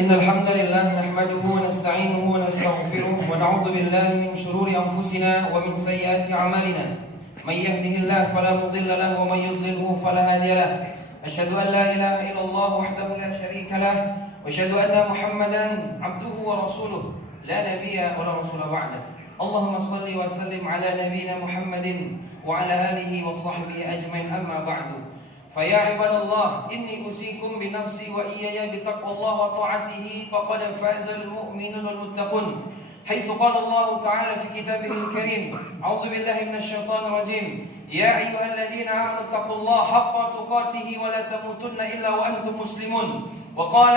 إن الحمد لله نحمده ونستعينه ونستغفره ونعوذ بالله من شرور أنفسنا ومن سيئات أعمالنا من يهده الله فلا مضل له ومن يضلله فلا هادي له أشهد أن لا إله إلا الله وحده لا شريك له وأشهد أن محمدا عبده ورسوله لا نبي ولا رسول بعده اللهم صل وسلم على نبينا محمد وعلى آله وصحبه أجمعين أما بعد فيا عباد الله إني أوصيكم بنفسي وإياي بتقوى الله وطاعته فقد فاز المؤمنون والمتقون حيث قال الله تعالى في كتابه الكريم أعوذ بالله من الشيطان الرجيم يا أيها الذين آمنوا اتقوا الله حق تقاته ولا تموتن إلا وأنتم مسلمون وقال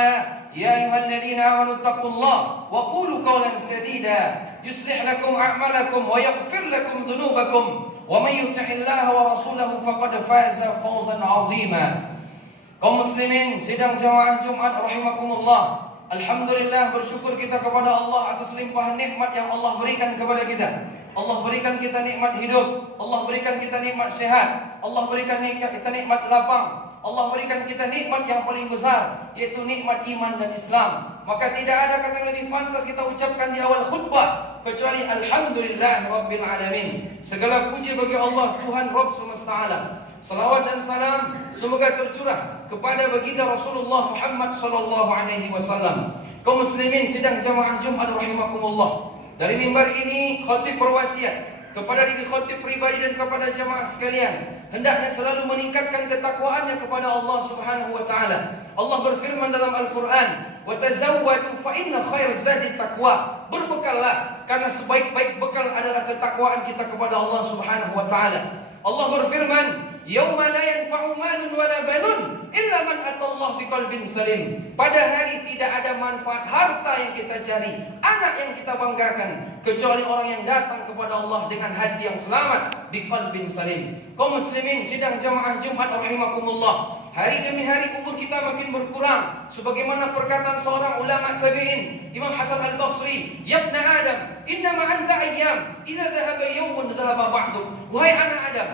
يا أيها الذين آمنوا اتقوا الله وقولوا قولا سديدا يصلح لكم أعمالكم ويغفر لكم ذنوبكم ومن يطع الله ورسوله فقد فاز فوزا عظيما. Kaum muslimin sidang jamaah Jumat rahimakumullah. Alhamdulillah, bersyukur kita kepada Allah atas limpahan nikmat yang Allah berikan kepada kita. Allah berikan kita nikmat hidup, Allah berikan kita nikmat sehat, Allah berikan kita nikmat lapang, Allah berikan kita nikmat yang paling besar, yaitu nikmat iman dan Islam. Maka tidak ada kata yang lebih pantas kita ucapkan di awal khutbah kecuali Alhamdulillah Rabbil Alamin. Segala puji bagi Allah Tuhan Rabb semesta alam. Salawat dan salam semoga tercurah kepada baginda Rasulullah Muhammad sallallahu alaihi wasallam. Kaum muslimin sidang jamaah Jumat rahimakumullah. Dari mimbar ini khatib berwasiat kepada diri khatib pribadi dan kepada jamaah sekalian, hendaknya selalu meningkatkan ketakwaannya kepada Allah Subhanahu wa taala. Allah berfirman dalam Al-Qur'an, "Wa tazawwadu fa inna khairaz zadi taqwa." Berbekallah karena sebaik-baik bekal adalah ketakwaan kita kepada Allah Subhanahu wa taala. Allah berfirman, "Yauma la yanfa'u malun wala banun illa man atallaha biqalbin salim." Pada hari tidak ada manfaat harta yang kita cari, anak yang kita banggakan, kecuali orang yang datang kepada Allah dengan hati yang selamat, biqalbin salim. Kaum muslimin sidang jamaah Jumat rahimakumullah. Hari demi hari umur kita makin berkurang. Sebagaimana perkataan seorang ulama tabi'in, Imam Hasan al-Basri, "Ya ibn Adam, innama anta ayyam, idza dhahaba yawmun dhahaba ba'duk." Wahai anak Adam,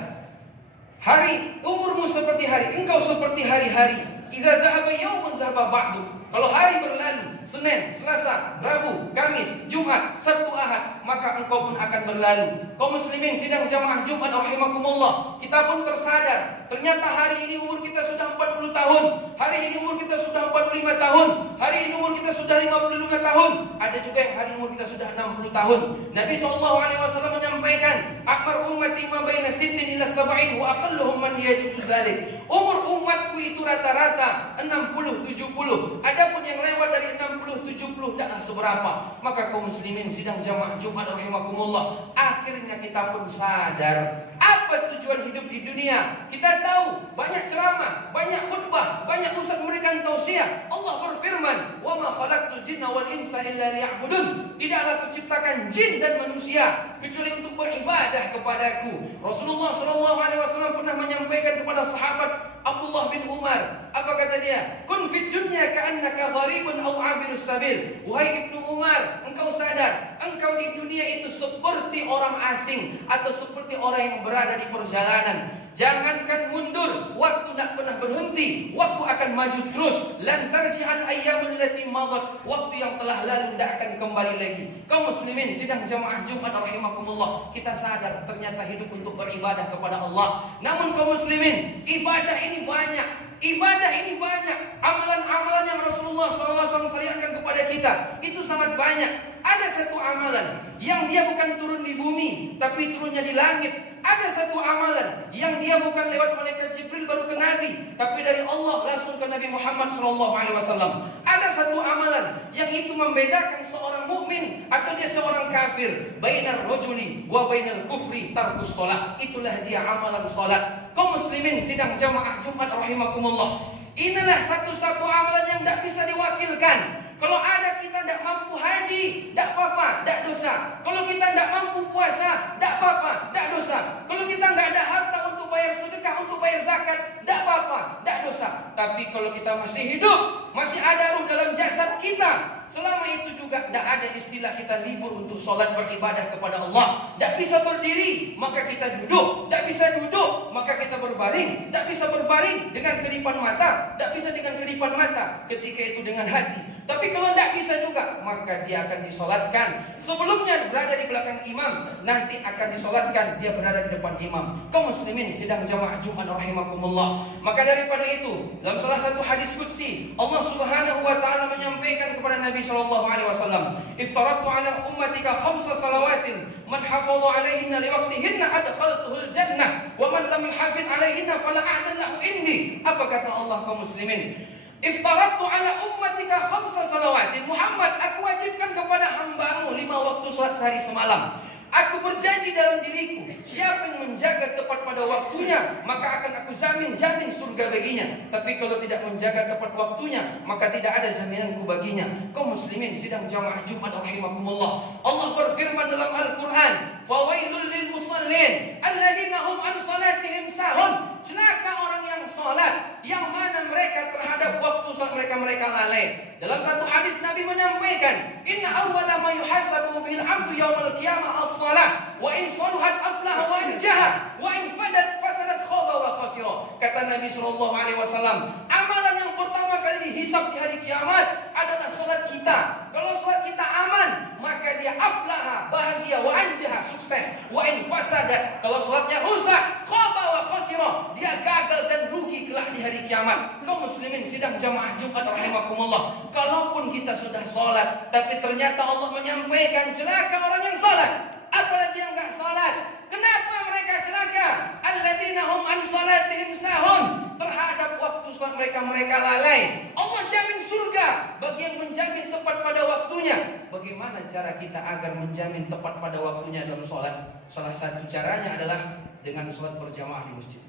hari umurmu seperti hari, engkau seperti hari-hari. Idza dhahaba yawmun dhahaba ba'duk. Kalau hari berlalu, Senin, Selasa, Rabu, Kamis, Jumat, Sabtu, Ahad, maka engkau pun akan berlalu. Kaum muslimin sidang jamaah Jumat rahimakumullah, kita pun tersadar, ternyata hari ini umur kita sudah 40 tahun, hari ini umur kita sudah 45 tahun, hari ini umur kita sudah 55 tahun, ada juga yang hari umur kita sudah 60 tahun. Nabi SAW menyampaikan, "Akbar ummati ma baina sittin ila sab'in wa aqalluhum man yajuzu zalik." Umur umatku itu rata-rata 60, 70. Adapun yang lewat dari 60, 70 tidak seberapa. Maka kaum muslimin sidang jamaah Jumat rahimakumullah, akhirnya kita pun sadar apa tujuan hidup di dunia. Kita tahu banyak ceramah, banyak khutbah, banyak ustaz memberikan tausiah. Allah berfirman, "Wa ma khalaqtul jinna wal insa illa liya'budun." Tidaklah kuciptakan jin dan manusia kecuali untuk beribadah kepadaku. Rasulullah SAW pernah menyampaikan kepada sahabat Abdullah bin Umar, apa kata dia? "Kun fid dunya ka'annaka gharibun aw 'abirus sabil." Wahai Ibnu Umar, engkau sadar, engkau di dunia itu seperti orang asing atau seperti orang yang berada di perjalanan. Jangankan mundur, waktu tidak pernah berhenti, waktu akan maju terus. Lan tarji'al ayyamul lati madat, waktu yang telah lalu tidak akan kembali lagi. Kaum muslimin sidang jamaah Jumat rahimakumullah, kita sadar ternyata hidup untuk beribadah kepada Allah. Namun kaum muslimin, ibadah ini banyak, ibadah ini banyak, amalan-amalan yang Rasulullah SAW syariatkan kepada kita itu sangat banyak. Ada satu amalan yang dia bukan turun di bumi, tapi turunnya di langit. Ada satu amalan yang dia bukan lewat malaikat Jibril baru ke Nabi, tapi dari Allah langsung ke Nabi Muhammad SAW. Ada satu amalan yang itu membedakan seorang mukmin atau dia seorang kafir, bainar rajuli wa bainal kufri tarkus shalah. Itulah dia amalan salat. Kaum muslimin sidang jamaah Jumat rahimakumullah, inilah satu-satu amalan yang tidak bisa diwakilkan. Kalau ada kita tidak mampu haji, tidak apa-apa, tidak dosa. Kalau kita tidak mampu puasa, tidak apa-apa, tidak dosa. Kalau kita tidak ada harta untuk bayar sedekah, untuk bayar zakat, tidak apa-apa, tidak dosa. Tapi kalau kita masih hidup, masih ada ruh dalam jasad kita, selama itu juga tidak ada istilah kita libur untuk sholat beribadah kepada Allah. Tidak bisa berdiri, maka kita duduk. Tidak bisa duduk, maka kita berbaring. Tidak bisa berbaring dengan kedipan mata. Tidak bisa dengan kedipan mata, ketika itu dengan hati. Tapi kalau tidak bisa juga, maka dia akan disolatkan. Sebelumnya berada di belakang imam, nanti akan disolatkan dia berada di depan imam. Kaum muslimin sidang jamaah Jumat rahimakumullah. Maka daripada itu, dalam salah satu hadis qudsi, Allah Subhanahu wa taala menyampaikan kepada Nabi sallallahu alaihi wasallam, "Iftaratu ala ummatika khamsa salawatin, man hafadha 'alaihinna liwaqtihinna adkhaltuhul jannah, wa man lam yuhafidh 'alaihinna fala a'dhan lahu indi." Apa kata Allah kaum muslimin? Iftaratu ala ummatika khamsa salawatin. Muhammad, aku wajibkan kepada hambamu 5 waktu salat sehari semalam. Aku berjanji dalam diriku, siapa yang menjaga tepat pada waktunya, maka akan aku jamin surga baginya. Tapi kalau tidak menjaga tepat waktunya, maka tidak ada jaminanku baginya. Kaum muslimin sidang jamaah Jumat rahimakumullah. Allah berfirman dalam Al-Quran, "Fawailul lil musallin alladzina hum an salatihim sahun." Celaka orang yang salat, yang mana mereka terhadap waktu salat mereka lalai. Dalam satu hadis Nabi menyampaikan, "Inna awwala ma yuhasabu bil 'abdu yaumal qiyamah as-shalah, wa in saluhat aflaha wa in jahat, wa in fadat fasadat khaba wa khasira." Kata Nabi sallallahu alaihi wasallam, amalan yang pertama kali dihisab di hari kiamat adalah salat kita. Kalau salat kita aman, maka dia aflaha, bahagia, wa anjaha, sukses. Wa in fasadat, kalau salatnya rusak, khaba wa khasira, dia gagal dan rugi kelak di hari kiamat. Kaum muslimin sidang jamaah Jumat rahimakumullah. Kalaupun kita sudah sholat, tapi ternyata Allah menyampaikan celaka orang yang sholat, apalagi yang enggak sholat. Kenapa mereka celaka? Alladzina hum an salatihim sahun. Terhadap waktu sholat mereka lalai. Allah jamin surga bagi yang menjamin tepat pada waktunya. Bagaimana cara kita agar menjamin tepat pada waktunya dalam sholat? Salah satu caranya adalah dengan sholat berjamaah di masjid.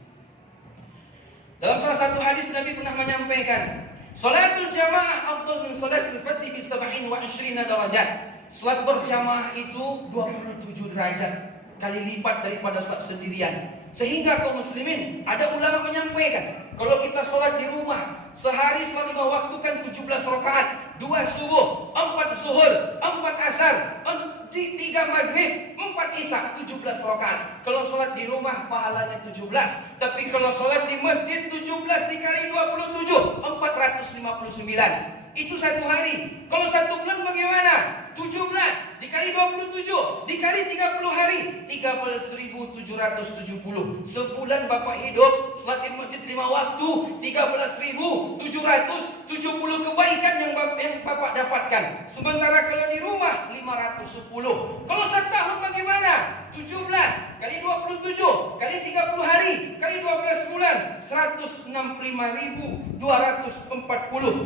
Dalam salah satu hadis Nabi pernah menyampaikan, "Salatul jamaah afdal min salatil fardhi bi 27 darajat." Salat berjamaah itu 27 derajat kali lipat daripada salat sendirian. Sehingga kaum muslimin, ada ulama menyampaikan, kalau kita salat di rumah, sehari salat 5 waktu kan 17 rakaat, 2 subuh, 4 zuhur, 4 asar, 3 maghrib, 4 isya, 17 rakaat. Kalau sholat di rumah pahalanya 17. Tapi kalau sholat di masjid 17 dikali 27, 459. Itu satu hari. Kalau 1 bulan bagaimana? 17 dikali 27 dikali 30 hari, 13.770. Sebulan Bapak hidup sholat di masjid 5 waktu, 13.770 kebaikan yang Bapak dapatkan. Sementara kalau di rumah 510. Kalau setahun bagaimana? 17 kali 27 kali 30 hari kali 12 bulan, 165.240.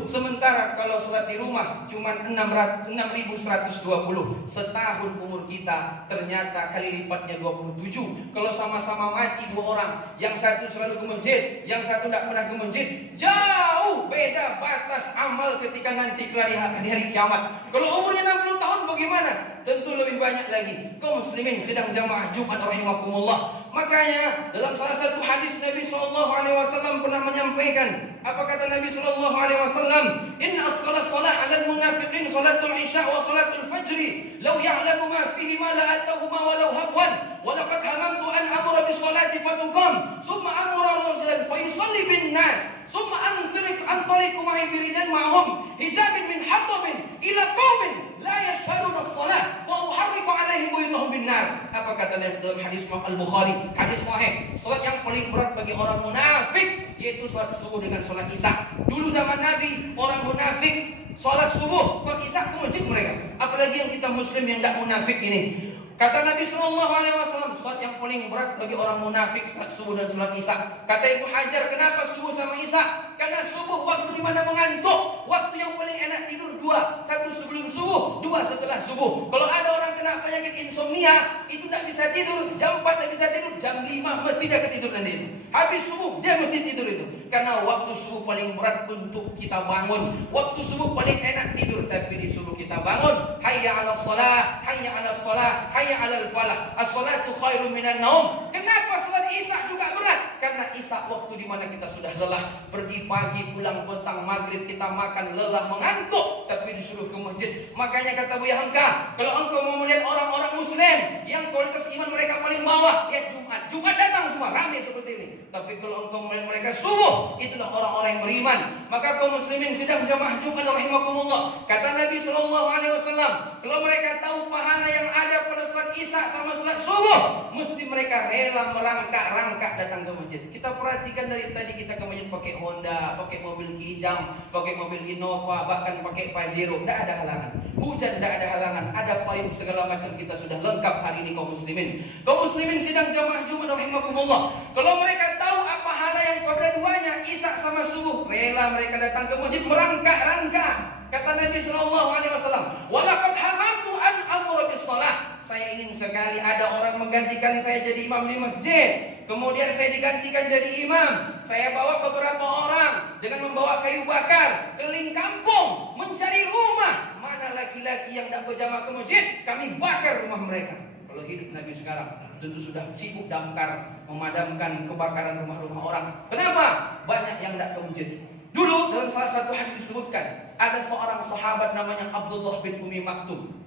Sementara kalau sholat di rumah cuma 6.120. Setahun umur kita ternyata kali lipatnya 27. Kalau sama-sama mati 2 orang, yang satu selalu ke masjid, yang satu tidak pernah ke masjid, jauh beda batas amal ketika nanti di hari kiamat. Kalau umurnya 60 tahun bagaimana? Tentu lebih banyak lagi. Kaum muslimin sedang jamaah Jumat rahimakumullah. Makanya dalam salah satu hadis Nabi SAW pernah menyampaikan, apa kata Nabi SAW? "Inna asqala salat 'ala al-munafiqin salatul isya wa salatul fajri, law ya'lamu ma fihi ma la atahuma walau habwan, wa laqad hamantu an amura bis salati fatuqam, thumma amura rajulan fa yusalli bin nas, thumma antariku ma'i birijan ma'hum hisabin min hatabin ila qaumin la yashhaduna as-salat fa uharriqu 'alaihim buyutahum bin nar." Apa kata Nabi dalam hadis Al-Bukhari, hadis sahih? Salat yang paling berat bagi orang munafik yaitu salat subuh dengan salat isya. Dulu zaman Nabi, orang munafik salat subuh, salat isya ke masjid mereka. Apalagi yang kita muslim yang tidak munafik ini. Kata Nabi SAW, salat yang paling berat bagi orang munafik salat subuh dan salat isya. Kata Ibnu Hajar, kenapa subuh sama isya? Karena subuh waktu di mana mengantuk. Waktu yang paling enak tidur 2. 1 sebelum subuh, 2 setelah subuh. Kalau ada orang kena penyakit insomnia, itu tidak bisa tidur, jam 4 tidak bisa tidur, jam 5 mesti dia ketidur nanti. Habis subuh dia mesti tidur itu. Karena waktu subuh paling berat untuk kita bangun. Waktu subuh paling enak tidur, tapi disuruh kita bangun. Hayya 'alas shalah, hayya 'alas shalah, hayya 'alal falah. As-salatu khairum minan naum. Kenapa salat isya juga berat? Karena isya waktu di mana kita sudah lelah, pergi pagi pulang petang maghrib kita makan lelah mengantuk, tapi disuruh ke masjid. Makanya kata Buya Hamka, kalau engkau mau melihat orang-orang muslim yang kualitas iman mereka paling bawah, lihat Jumat. Jumat datang semua ramai seperti ini. Tapi kalau engkau melihat mereka subuh, itulah orang-orang yang beriman. Maka kaum muslimin sedang jamaah Jumat rahimakumullah. Kata Nabi SAW, kalau mereka tahu pahala yang ada pada salat Isya sama salat subuh, mesti mereka rela merangkak-rangkak datang ke masjid. Kita perhatikan dari tadi kita ke masjid pakai Honda, pakai mobil Kijang, pakai mobil Innova, bahkan pakai Pajero. Tidak ada halangan. Hujan tidak ada halangan. Ada payung segala macam, kita sudah lengkap hari ini kaum muslimin. Kaum muslimin sedang jamaah Jumat rahimakumullah. Kalau mereka tahu apa pahala yang pada duanya Isya sama subuh, rela mereka datang ke masjid merangkak-rangkak. Kata Nabi SAW, walaqad hamantu an amra bis shalah. Saya ingin sekali ada orang menggantikan saya jadi imam di masjid. Kemudian saya digantikan jadi imam. Saya bawa beberapa orang dengan membawa kayu bakar keliling kampung mencari rumah. Mana laki-laki yang tidak berjamaah ke masjid, kami bakar rumah mereka. Kalau hidup Nabi sekarang tentu sudah sibuk damkar memadamkan kebakaran rumah-rumah orang. Kenapa? Banyak yang tidak ke masjid. Dulu dalam salah satu hadis disebutkan ada seorang sahabat namanya Abdullah bin Umi Maktum.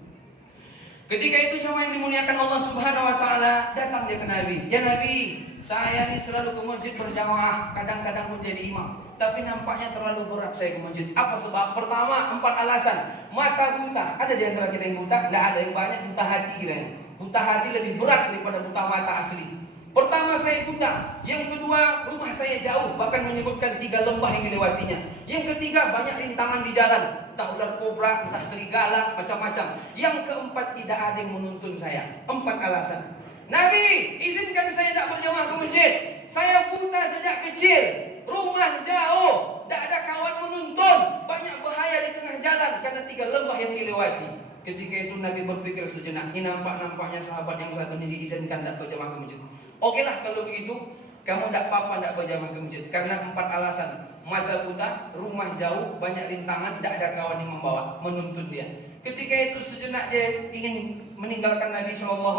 Ketika itu sama yang dimuliakan Allah Subhanahu wa taala, datang dia ke Nabi. Ya Nabi, saya ini selalu ke masjid berjamaah, kadang-kadang pun jadi imam. Tapi nampaknya terlalu berat saya ke masjid. Apa sebab? Pertama, 4 alasan. Mata buta. Ada di antara kita yang buta? Tidak ada, yang banyak buta hati kita. Buta hati lebih berat daripada buta mata asli. Pertama, saya buta. Yang kedua, rumah saya jauh, bahkan menyebutkan 3 lembah yang dilewatinya. Yang ketiga, banyak rintangan di jalan, entah ular kobra, entah serigala, macam-macam. Yang keempat, tidak ada yang menuntun saya. 4 alasan. Nabi, izinkan saya tak berjamaah ke masjid. Saya buta sejak kecil, rumah jauh, tak ada kawan menuntun, banyak bahaya di tengah jalan karena 3 lembah yang dilewati. Ketika itu Nabi berpikir sejenak, ini nampaknya sahabat yang satu ini diizinkan tak berjamaah ke masjid. Oke lah kalau begitu, kamu tidak apa-apa tidak berjamaah ke masjid karena 4 alasan. Mata buta, rumah jauh, banyak rintangan, tidak ada kawan yang membawa, menuntun dia. Ketika itu sejenak dia ingin meninggalkan Nabi SAW.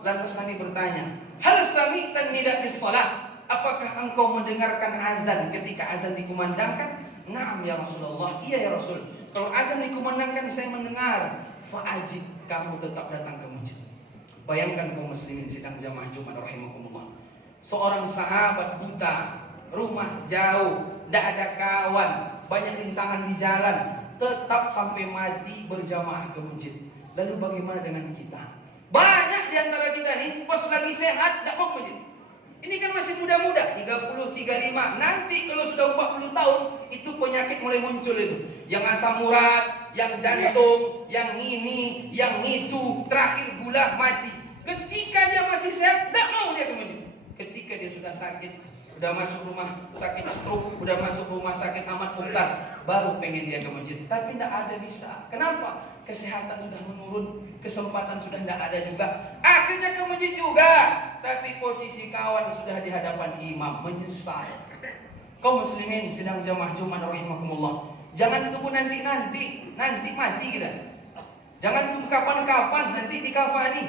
Lantas Nabi bertanya, hal sami'tan nida bis salat? Apakah engkau mendengarkan azan ketika azan dikumandangkan? Naam ya Rasulullah, iya ya Rasul. Kalau azan dikumandangkan saya mendengar. Fa'ajib, kamu tetap datang ke masjid. Bayangkan kaum muslimin sedang jamaah Jumat rahimakumullah. Seorang sahabat buta, rumah jauh, tidak ada kawan, banyak rintangan di jalan, tetap sampai mati berjamaah ke masjid. Lalu bagaimana dengan kita? Banyak di antara kita nih pas lagi sehat tidak mau ke masjid. Ini kan masih muda-muda, 30, 35. Nanti kalau sudah 40 tahun, itu penyakit mulai muncul itu. Yang asam urat, yang jantung, yang ini, yang itu, terakhir gula, mati. Ketika dia masih sehat, tidak mau dia ke masjid. Ketika dia sudah sakit, sudah masuk rumah sakit stroke, sudah masuk rumah sakit Ahmad Mukhtar, baru pengen dia ke masjid. Tapi tidak ada bisa. Kenapa? Kesehatan sudah menurun, kesempatan sudah tidak ada juga. Akhirnya ke masjid juga, tapi posisi kawan sudah di hadapan imam, menyesal. Kaum muslimin sedang jamaah Jumat rahimakumullah. Jangan tunggu nanti mati kita. Jangan tunggu kapan-kapan nanti dikafani.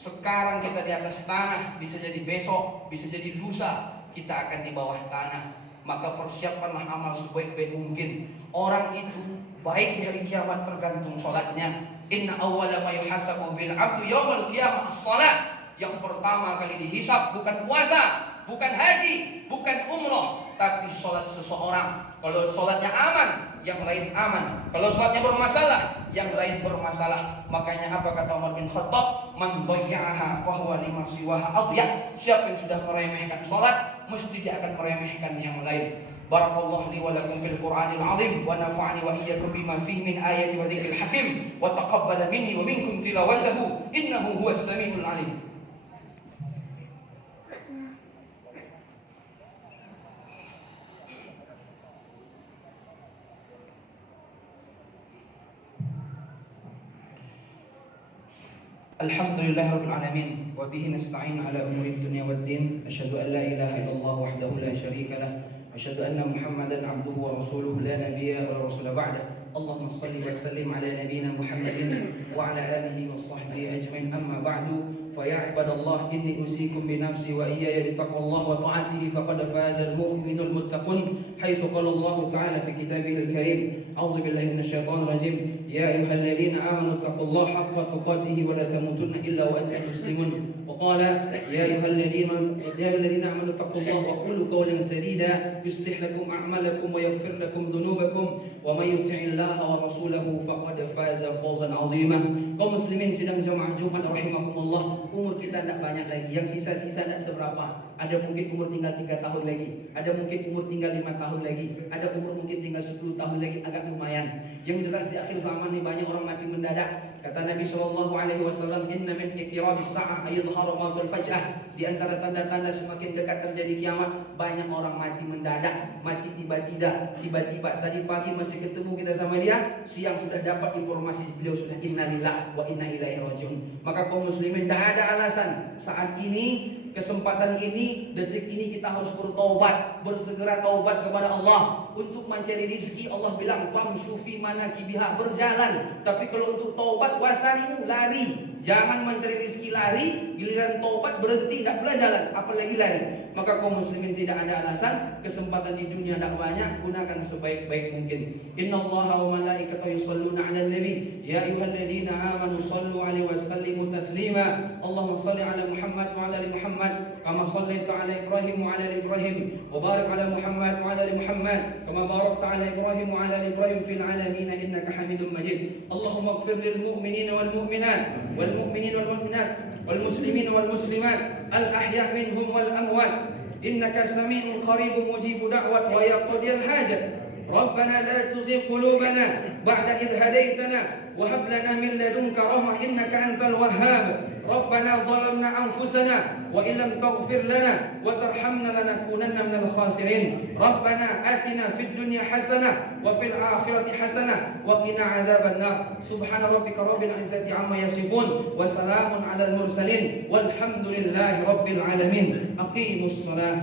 Sekarang kita di atas tanah, bisa jadi besok, bisa jadi lusa kita akan di bawah tanah. Maka persiapkanlah amal sebaik-baik mungkin. Orang itu baik di hari kiamat tergantung sholatnya. Inna awwala ma yuhasabu bil abdu yawmal qiyamah as-salat. Yang pertama kali dihisab bukan puasa, bukan haji, bukan umroh, tapi sholat seseorang. Kalau sholatnya aman, yang lain aman. Kalau sholatnya bermasalah, yang lain bermasalah. Makanya apa kata Umar bin Khattab? Man dhayya'aha fahuwa lima siwaha adya'. Siapa yang sudah meremehkan sholat, mesti dia akan meremehkan yang lain. Barakallahu li wa lakum fil Qur'anil 'azim wa nafa'ani wa iyyakum bima fihi min ayati wa dzikril hakim wa taqabbala minni wa minkum tilawatahu innahu huwas samiul 'alim. Alhamdulillahirabbil alamin wa bihi nasta'in ala umuri dunya waddin. Asyhadu an la ilaha illallah wahdahu la syarika lah. Asyhadu anna Muhammadan 'abduhu wa rasuluhu la nabiyya wa rasula ba'da. Allahumma shalli wa sallim ala nabiyyina Muhammadin wa ala alihi wa sahbihi ajmain. Amma ba'du. فيا عباد الله إني أوصيكم بنفسي وإياي بتقوى الله وطاعته فقد فاز المؤمنون المتقون حيث قال الله تعالى في كتابه الكريم أعوذ بالله من الشيطان الرجيم يا أيها الذين آمنوا اتقوا الله حق تقاته ولا تموتن إلا وأنتم مسلمون وقال يا أيها الذين آمنوا اتقوا الله وقولوا قولا سديدا يصلح لكم أعمالكم ويغفر لكم ذنوبكم ومن يطع الله ورسوله فقد فاز فوزا عظيما. Kaum muslimin sidang jamaah Jumat rahimakumullah, umur kita tidak banyak lagi, yang sisa-sisa tidak seberapa. Ada mungkin umur tinggal 3 tahun lagi, ada mungkin umur tinggal 5 tahun lagi, ada umur mungkin tinggal 10 tahun lagi, agak lumayan. Yang jelas di akhir zaman ini banyak orang mati mendadak. Kata Nabi SAW, inna min iqtirabis sa'ah ayudhara mautul faj'ah. Di antara tanda-tanda semakin dekat terjadi kiamat, banyak orang mati mendadak, mati tiba-tiba. Tadi pagi masih ketemu kita sama dia, siang sudah dapat informasi beliau sudah innalillah wa inna ilaihi rajiun. Maka kaum muslimin, tidak ada alasan saat ini, kesempatan ini, detik ini kita harus bertaubat, bersegera taubat kepada Allah. Untuk mencari rezeki Allah bilang famshu fi manakibiha, berjalan. Tapi kalau untuk taubat wasarimu, lari. Jangan mencari rezeki lari, giliran taubat berhenti, tidak boleh jalan, apalagi lari. Maka kaum muslimin tidak ada alasan, kesempatan di dunia tidak banyak, gunakan sebaik-baik mungkin. Innallaha wa malaikatahu yusholluna 'alan nabi ya ayyuhalladzina amanu shallu 'alaihi wa sallimu taslima. Allahumma shalli 'ala Muhammad wa 'ala ali Muhammad kama shallaita 'ala Ibrahim wa 'ala ali Ibrahim wa barik 'ala Muhammad wa 'ala ali Muhammad kama barakta 'ala Ibrahim wa 'ala ali Ibrahim fil 'alamin innaka Hamidum Majid. Allahumma ighfir lil mu'minina wal mu'minat wal mu'minin wal mu'minat wal muslimin wal muslimat al ahya' minhum wal amwat innaka sami'un qaribun mujibud da'wat wa yaqdil hajat. ربنا لا تزغ قلوبنا بعد إذ هديتنا وهب لنا من لدنك رحمة إنك أنت الوهاب. ربنا ظلمنا أنفسنا وإن لم تغفر لنا وترحمنا لنكونن من الخاسرين. ربنا آتنا في الدنيا حسنة وفي الآخرة حسنة وقنا عذاب النار. سبحان ربك رب العزة عما يصفون وسلام على المرسلين والحمد لله رب العالمين. أقيموا الصلاة.